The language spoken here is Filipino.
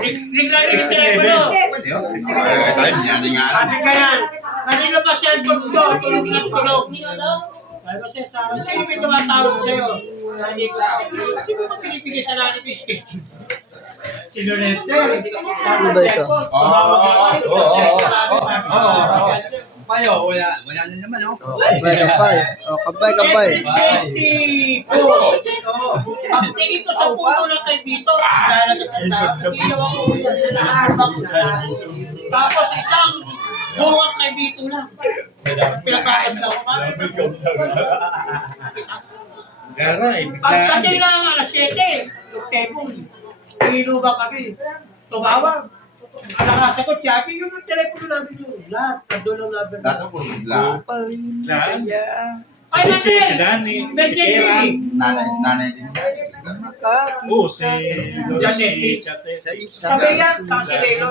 Regarding yung telepono. Sabi ka yan. Kanino ba siya pag to? Tulog na tulog. Sabi ko siya sa akin, sino may tumatawag sa'yo? Sino ba pinipigay sa nanay ko schedule? Si Lorette. Ano ba ito? Payo, wala na naman, oh. Kampay. Kampay. Pagtingin ko sa puno ng kay Vito, lalagay sa tao. Ilaw ako na nahabang na. Tapos isang buwang kay Vito lang. Pinagkakas na ako. Pagdating lang ang alas 7, yung table, inuba kami. Tumawag. Ang nakasagot siya, yung telepono namin yun. Lahat, nandun lang namin. Ay, Si Danny, si Kera, Nanay din. si Lola, si Chate, Sabi yan, sa si Lelo.